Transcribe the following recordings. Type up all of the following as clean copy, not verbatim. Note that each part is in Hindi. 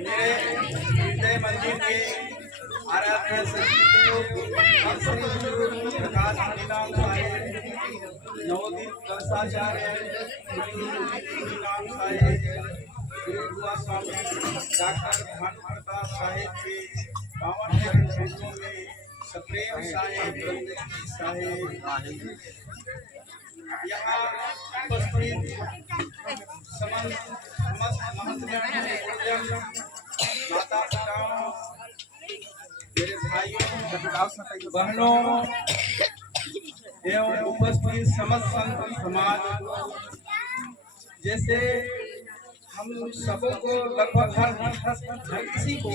मेरे हृदय मंदिर के आराध्य सचिदेव श्री गुरु प्रकाश मुनिनाम साहेब, नवोदित कलशाचार्य मुनिनाम साहेब, गुरु बुआ स्वामी डॉक्टर भानुप्रताप साहेब के पावन चरण कमलों में सप्रेम साहेब बंदगी साहेब, यहाँ उपस्थित समस्त महंतगण, माता पिताओं, मेरे भाइयों बहनों एवं उपस्थित समस्त संत समाज, जैसे हम सबों को लगभग हर किसी को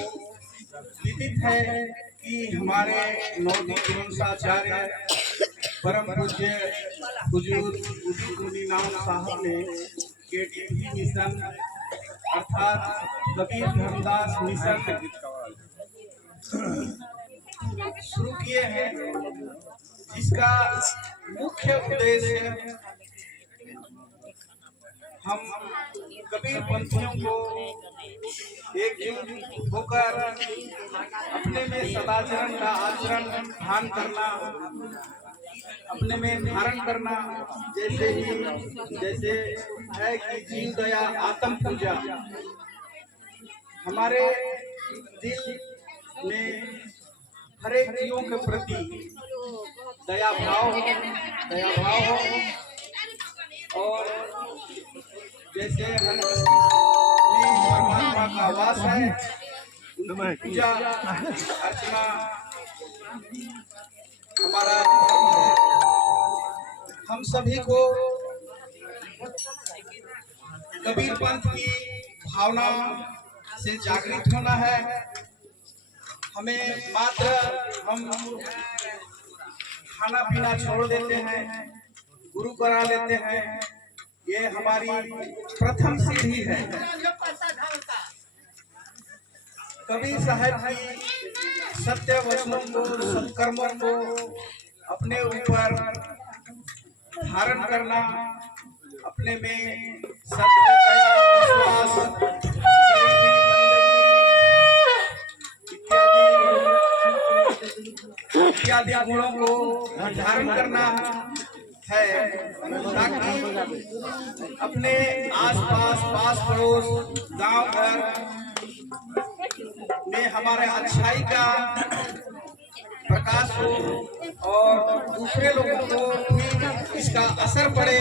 विदित है कि हमारे नवोदित गुरुंसाचार्य परम पूज्य बुजुर्ग मुनिनाम साहब ने केटीवी मिशन अर्थात कबीर धर्मदास मिशन शुरू किए हैं, जिसका मुख्य उद्देश्य हम कबीर पंथियों को एकजुट होकर अपने में सदाचरण का आचरण ध्यान करना, अपने में धारण करना, जैसे है कि जीव दया आत्म पूजा, हमारे दिल में हर एक जीवों के प्रति दया भाव हो और जैसे परमात्मा का वास है, पूजा अर्चना हमारा हम सभी को कबीर पंथ की भावना से जागृत होना है। हमें मात्र हम खाना पीना छोड़ देते हैं, गुरु करा लेते हैं, ये हमारी प्रथम सीढ़ी है। कबीर साहब की सत्य वचनों को, सत्कर्मों को अपने ऊपर धारण करना, अपने में सत्य, विश्वास इत्यादि गुणों को धारण करना है, ताकि अपने आसपास, पास पड़ोस, गांव घर में हमारे अच्छाई का प्रकाश हो और दूसरे लोगों को भी इसका असर पड़े।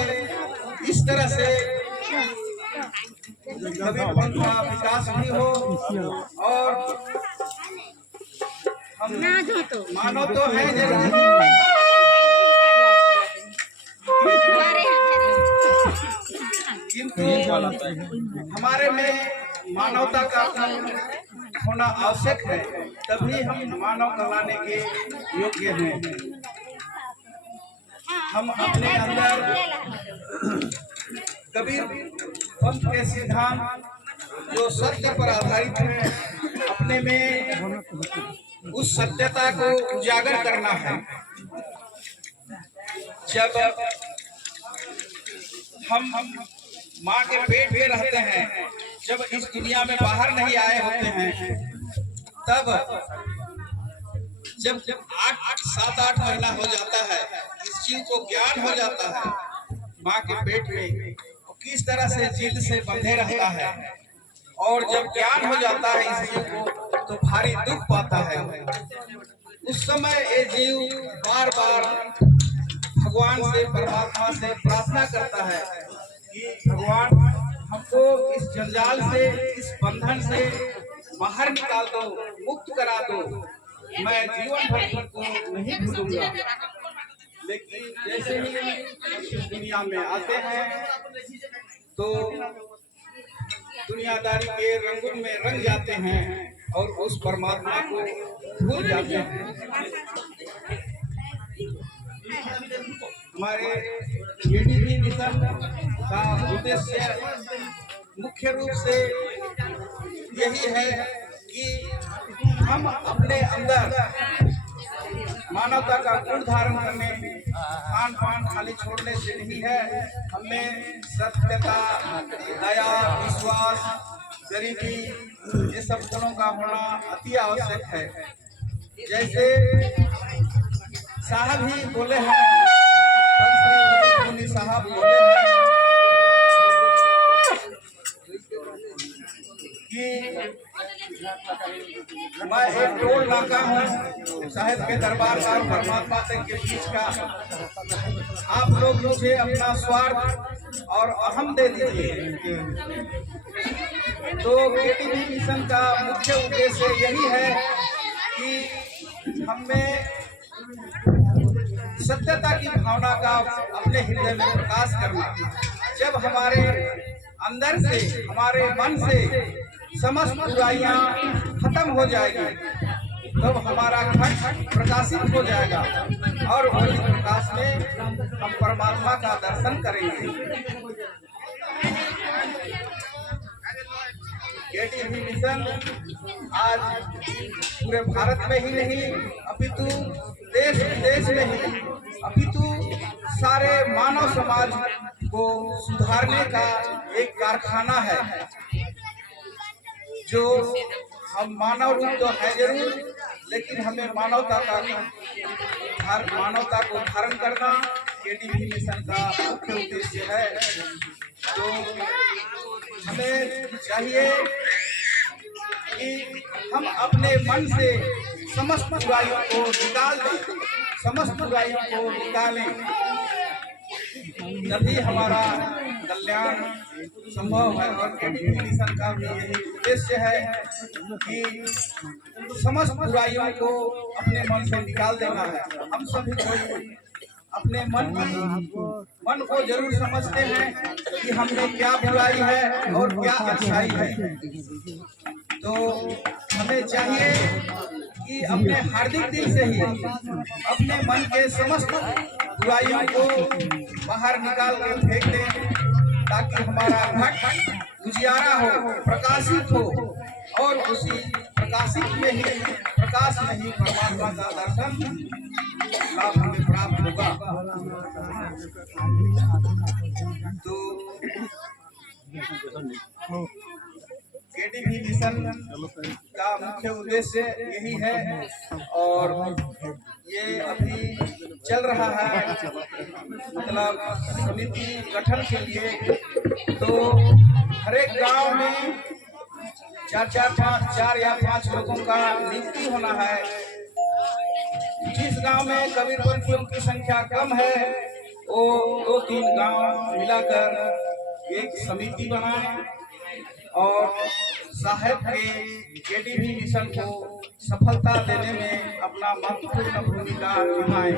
इस तरह से कबीर पंथ का विकास भी हो और हम मानो तो है किंतु हमारे में मानवता का होना आवश्यक है, तभी हम मानव कहलाने के योग्य हैं। हम अपने अंदर कबीर पंथ के सिद्धांत जो सत्य पर आधारित है, अपने में उस सत्यता को उजागर करना है। जब हम माँ के पेट में रहते हैं, जब इस दुनिया में बाहर नहीं आए होते हैं, तब जब 7-8 महीना हो जाता है, इस जीव को ज्ञान हो जाता है माँ के पेट में किस तरह से जिद से बंधे रहता है, और जब ज्ञान हो जाता है इस जीव को तो भारी दुख पाता है। उस समय ये जीव बार बार भगवान से, परमात्मा से प्रार्थना करता है कि भगवान हमको इस जंजाल से, इस बंधन से बाहर निकाल दो, मुक्त करा दो, मैं जीवन भर तुमको नहीं भूलूंगा। लेकिन जैसे ही इस दुनिया में आते हैं तो दुनियादारी के रंगों में रंग जाते हैं और उस परमात्मा को भूल जाते हैं। हमारे केटीवी मिशन का उद्देश्य मुख्य रूप से यही है कि हम अपने अंदर मानवता का गुण धारण करने, खान पान खाली छोड़ने से नहीं है, हमें सत्यता, दया, विश्वास, गरीबी, ये सब गुणों का होना अति आवश्यक है। जैसे साहब ही बोले हैं, मुनि साहब बोले हैं कि मैं एक टोल नाका हूँ साहेब के दरबार का और परमात्मा तक के बीच का। आप लोग मुझे अपना स्वार्थ और अहम दे दीजिए। तो केटीवी मिशन का मुख्य उद्देश्य यही है कि हमें सत्यता की भावना का अपने हृदय में प्रकाश करना। जब हमारे अंदर से, हमारे मन से समस्त बुराइयां खत्म हो जाएगी, तब हमारा घट प्रकाशित हो जाएगा और वही प्रकाश में हम परमात्मा का दर्शन करेंगे। केटीवी मिशन आज पूरे भारत में ही नहीं, अपितु देश विदेश में ही, अपितु सारे मानव समाज को सुधारने का एक कारखाना है। जो हम मानव रूप तो है जरूर, लेकिन हमें मानवता को धारण करना केटीवी मिशन का मुख्य उद्देश्य है। तो हमें चाहिए कि हम अपने मन से समस्त बुराइयों को निकाल दें, समस्त बुराइयों को निकालें, तभी हमारा कल्याण संभव है। और केटीवी मिशन का भी यही उद्देश्य है कि समस्त बुराइयों को अपने मन से निकाल देना है। हम सभी को अपने मन को जरूर समझते हैं कि हमने क्या बुराई है और क्या अच्छाई है। तो हमें चाहिए कि अपने हार्दिक दिल से ही अपने मन के समस्त बुराइयों को बाहर निकाल कर फेंक दें, ताकि हमारा घट उजियारा हो, प्रकाशित हो, और उसी प्रकाशित में ही, प्रकाश में ही परमात्मा का दर्शन लाभ हमें प्राप्त होगा। तो केटीवी मिशन का मुख्य उद्देश्य यही है। और ये अभी चल रहा है, मतलब समिति गठन के लिए। तो हर एक गांव में चार या पांच लोगों का नियुक्ति होना है। जिस गांव में कबीरपंथियों की संख्या कम है, वो 2-3 गांव मिलाकर एक समिति बनाएं और साहेब के केटीवी मिशन को सफलता देने में अपना महत्वपूर्ण भूमिका निभाएं।